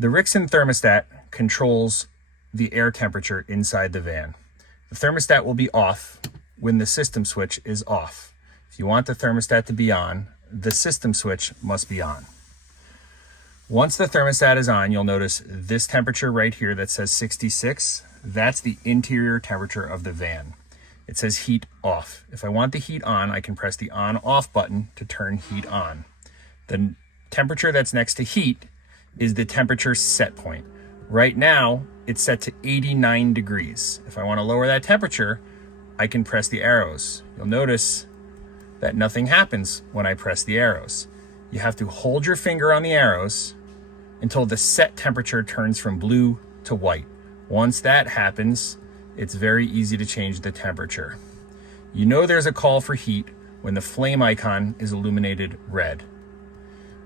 The Rixen thermostat controls the air temperature inside the van. The thermostat will be off when the system switch is off. If you want the thermostat to be on, the system switch must be on. Once the thermostat is on, you'll notice this temperature right here that says 66. That's the interior temperature of the van. It says heat off. If I want the heat on, I can press the on/off button to turn heat on. The temperature that's next to heat is the temperature set point. Right now, it's set to 89 degrees. If I want to lower that temperature, I can press the arrows. You'll notice that nothing happens when I press the arrows. You have to hold your finger on the arrows until the set temperature turns from blue to white. Once that happens, it's very easy to change the temperature. You know there's a call for heat when the flame icon is illuminated red.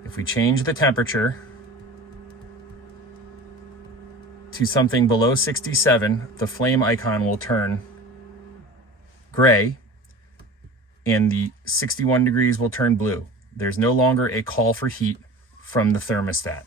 If we change the temperature to something below 67, the flame icon will turn gray and the 61 degrees will turn blue. There's no longer a call for heat from the thermostat.